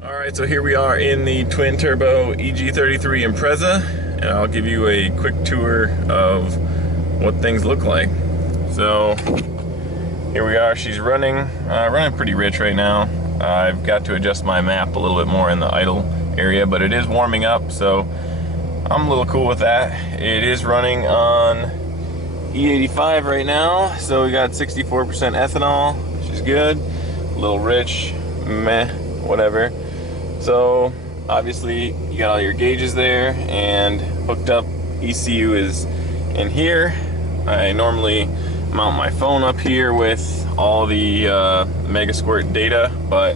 Alright, so here we are in the twin turbo EG33 Impreza, and I'll give you a quick tour of what things look like. So here we are. She's running pretty rich right now. I've got to adjust my map a little bit more in the idle area, but it is warming up, so I'm a little cool with that. It is running on E85 right now, so we got 64% ethanol, which is good. A little rich, meh, whatever. So obviously you got all your gauges there and hooked up. ECU is in here. I normally mount my phone up here with all the Mega Squirt data, but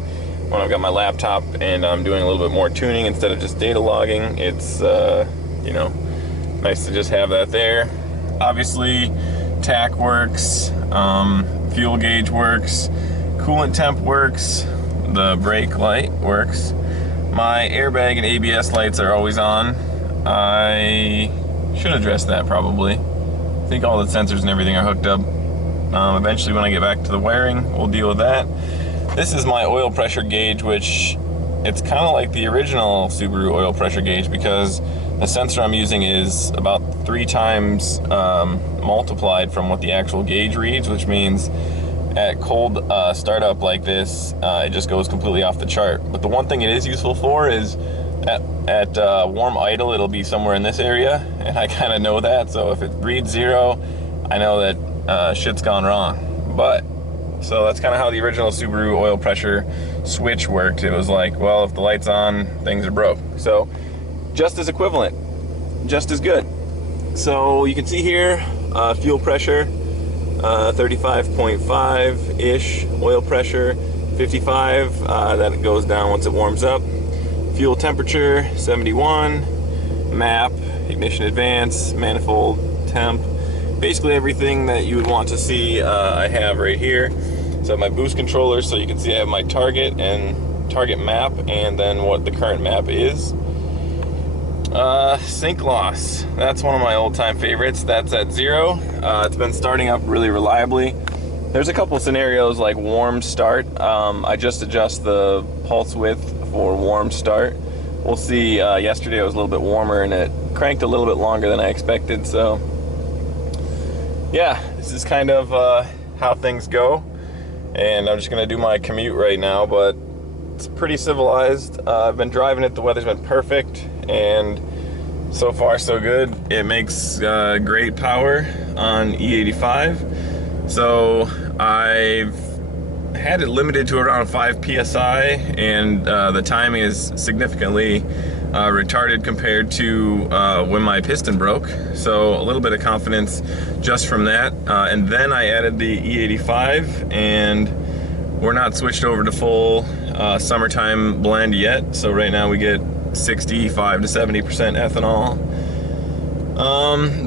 when I've got my laptop and I'm doing a little bit more tuning instead of just data logging, it's you know, nice to just have that there. Obviously tack works, fuel gauge works, coolant temp works, the brake light works. My airbag and ABS lights are always on. I should address that probably. I think all the sensors and everything are hooked up. Eventually when I get back to the wiring, we'll deal with that. This is my oil pressure gauge, which it's kind of like the original Subaru oil pressure gauge because the sensor I'm using is about 3 times multiplied from what the actual gauge reads, which means at cold startup like this, it just goes completely off the chart. But the one thing it is useful for is at warm idle, it'll be somewhere in this area, and I kind of know that. So if it reads 0, I know that shit's gone wrong. But so that's kind of how the original Subaru oil pressure switch worked. It was like, well, if the light's on, things are broke. So just as equivalent, just as good. So you can see here, fuel pressure, 35.5-ish, oil pressure, 55, that goes down once it warms up. Fuel temperature, 71, map, ignition advance, manifold temp, basically everything that you would want to see I have right here. So I have my boost controller, so you can see I have my target and target map, and then what the current map is. Sync loss, that's one of my old-time favorites. That's at 0. It's been starting up really reliably. There's a couple scenarios like warm start. I just adjust the pulse width for warm start. We'll see. Yesterday it was a little bit warmer and it cranked a little bit longer than I expected. So yeah, this is kind of how things go, and I'm just gonna do my commute right now, but it's pretty civilized. I've been driving it, the weather's been perfect, and so far so good. It makes great power on E85. So I've had it limited to around 5 psi, and the timing is significantly retarded compared to when my piston broke. So a little bit of confidence just from that. And then I added the E85, and We're not switched over to full summertime blend yet, so right now we get 65 to 70% ethanol.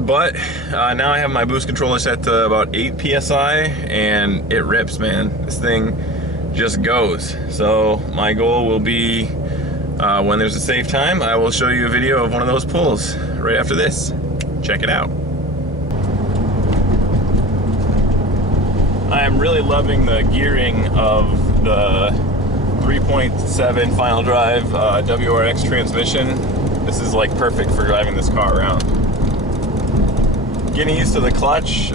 But now I have my boost controller set to about 8 PSI, and it rips, man. This thing just goes. So my goal will be, when there's a safe time, I will show you a video of one of those pulls right after this. Check it out. I am really loving the gearing of the 3.7 final drive WRX transmission. This is like perfect for driving this car around. Getting used to the clutch,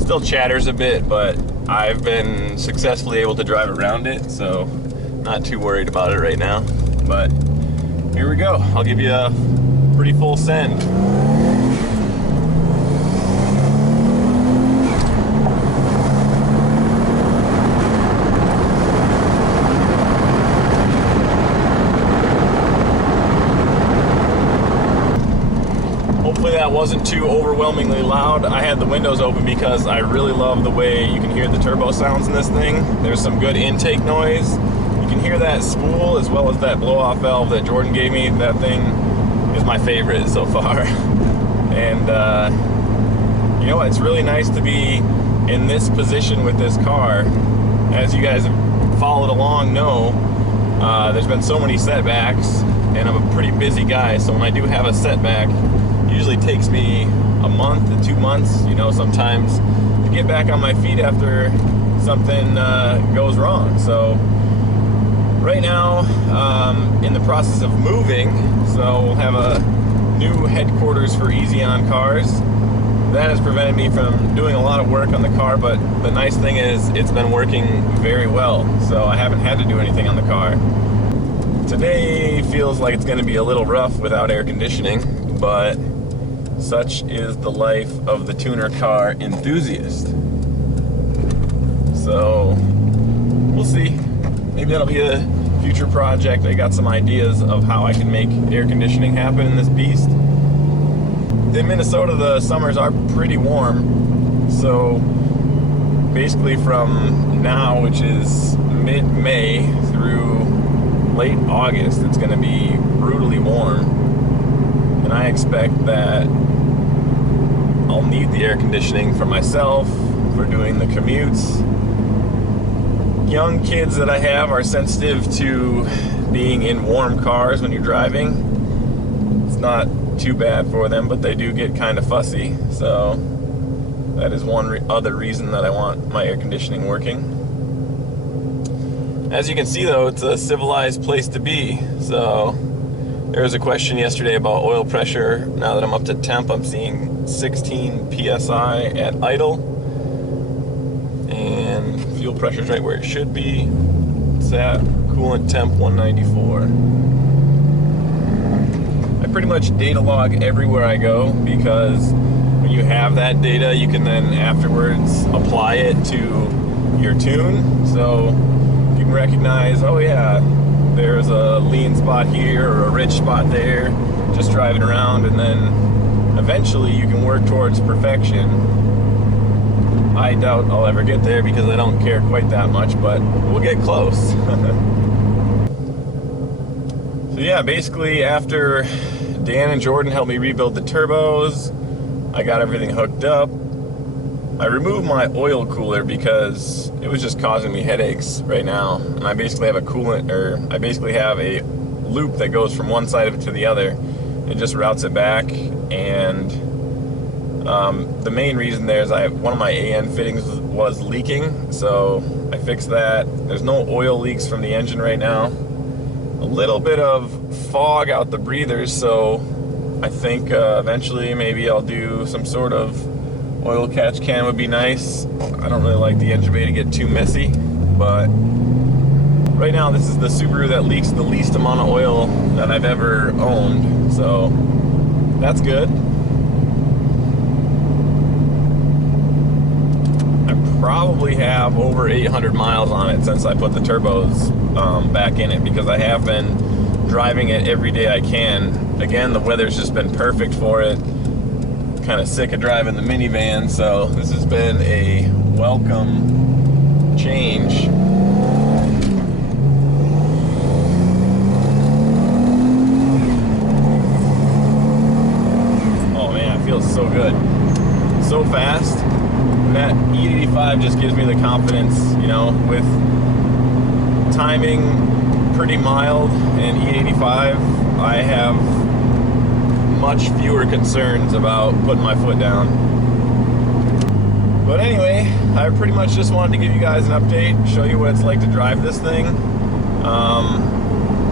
still chatters a bit, but I've been successfully able to drive around it, so not too worried about it right now. But here we go. I'll give you a pretty full send. Hopefully that wasn't too overwhelmingly loud. I had the windows open because I really love the way you can hear the turbo sounds in this thing. There's some good intake noise. You can hear that spool as well as that blow-off valve that Jordan gave me. That thing is my favorite so far. And you know, it's really nice to be in this position with this car. As you guys have followed along know, there's been so many setbacks, and I'm a pretty busy guy, so when I do have a setback, usually takes me a month to 2 months, you know, sometimes to get back on my feet after something goes wrong. So right now, in the process of moving, so we'll have a new headquarters for Easy On Cars. That has prevented me from doing a lot of work on the car, but the nice thing is it's been working very well, so I haven't had to do anything on the car. Today feels like it's going to be a little rough without air conditioning, but such is the life of the tuner car enthusiast. So we'll see. Maybe that'll be a future project. I got some ideas of how I can make air conditioning happen in this beast. In Minnesota, the summers are pretty warm. So basically from now, which is mid-May through late August, it's going to be brutally warm. And I expect that I'll need the air conditioning for myself, for doing the commutes. Young kids that I have are sensitive to being in warm cars when you're driving. It's not too bad for them, but they do get kind of fussy. So that is one other reason that I want my air conditioning working. As you can see though, it's a civilized place to be. So there was a question yesterday about oil pressure. Now that I'm up to temp, I'm seeing 16 PSI at idle. And fuel pressure's right where it should be. It's at coolant temp 194. I pretty much data log everywhere I go, because when you have that data, you can then afterwards apply it to your tune. So you can recognize, oh yeah, there's a lean spot here or a rich spot there, just driving around, and then eventually you can work towards perfection. I doubt I'll ever get there because I don't care quite that much, but we'll get close. So yeah, basically after Dan and Jordan helped me rebuild the turbos, I got everything hooked up. I removed my oil cooler because it was just causing me headaches right now. And I basically have a I basically have a loop that goes from one side of it to the other. It just routes it back, and the main reason there is one of my AN fittings was leaking, so I fixed that. There's no oil leaks from the engine right now. A little bit of fog out the breathers, so I think eventually maybe I'll do some sort of oil catch can would be nice. I don't really like the engine bay to get too messy, but right now this is the Subaru that leaks the least amount of oil that I've ever owned, so that's good. I probably have over 800 miles on it since I put the turbos back in it, because I have been driving it every day I can. Again, the weather's just been perfect for it. Kind of sick of driving the minivan, so this has been a welcome change. EG35 just gives me the confidence, you know, with timing pretty mild and E85, I have much fewer concerns about putting my foot down. But anyway, I pretty much just wanted to give you guys an update, show you what it's like to drive this thing.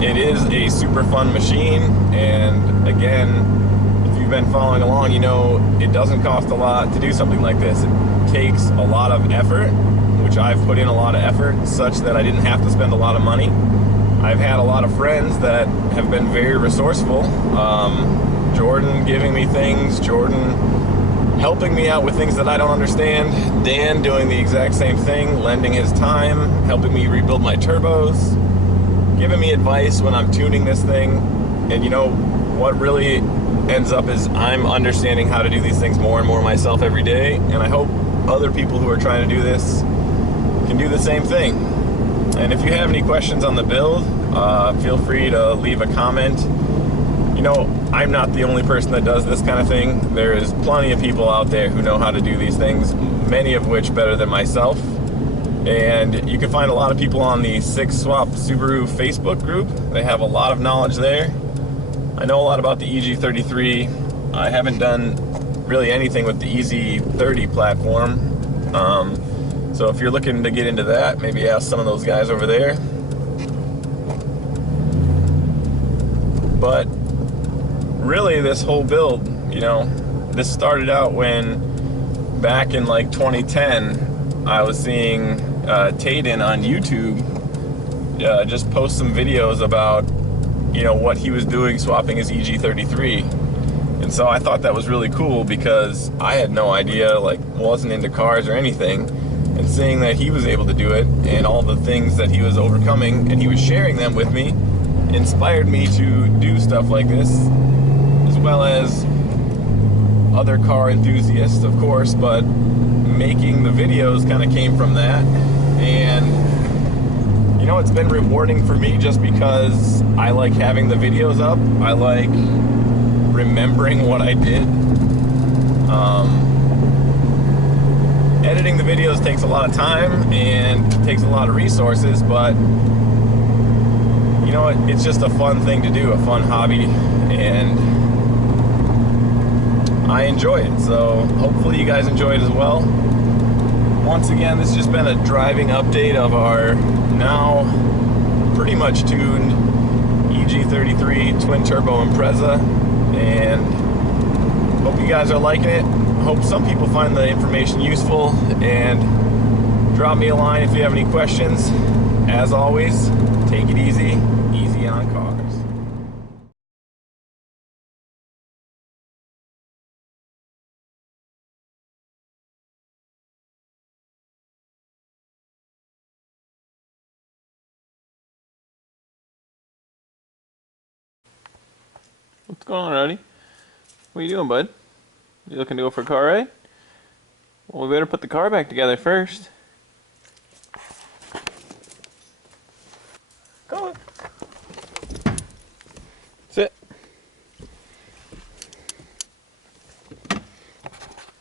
It is a super fun machine, and again, if you've been following along, you know it doesn't cost a lot to do something like this. It takes a lot of effort, which I've put in a lot of effort, such that I didn't have to spend a lot of money. I've had a lot of friends that have been very resourceful. Jordan giving me things, Jordan helping me out with things that I don't understand, Dan doing the exact same thing, lending his time, helping me rebuild my turbos, giving me advice when I'm tuning this thing. And you know, what really ends up is I'm understanding how to do these things more and more myself every day, and I hope other people who are trying to do this can do the same thing. And if you have any questions on the build, feel free to leave a comment. You know, I'm not the only person that does this kind of thing. There is plenty of people out there who know how to do these things, many of which better than myself. And you can find a lot of people on the 6Swap Subaru Facebook group. They have a lot of knowledge there. I know a lot about the EG33. I haven't done really anything with the EG30 platform. So if you're looking to get into that, maybe ask some of those guys over there. But really, this whole build, you know, this started out when back in like 2010, I was seeing Tayden on YouTube just post some videos about, you know, what he was doing swapping his EG33. And so I thought that was really cool because I had no idea, like, wasn't into cars or anything. And seeing that he was able to do it and all the things that he was overcoming and he was sharing them with me inspired me to do stuff like this, as well as other car enthusiasts, of course, but making the videos kind of came from that. And you know, it's been rewarding for me just because I like having the videos up. I like remembering what I did. Editing the videos takes a lot of time and takes a lot of resources, but you know what, it's just a fun thing to do, a fun hobby, and I enjoy it. So hopefully you guys enjoy it as well. Once again, this has just been a driving update of our now pretty much tuned EG33 twin turbo Impreza, and hope you guys are liking it. Hope some people find the information useful, and drop me a line if you have any questions. As always, take it easy, easy on cars. What's going on, Rowdy? What are you doing, bud? You looking to go for a car ride? Well, we better put the car back together first. Come on. Sit. You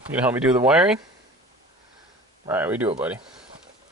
gonna help me do the wiring? Alright, we do it, buddy.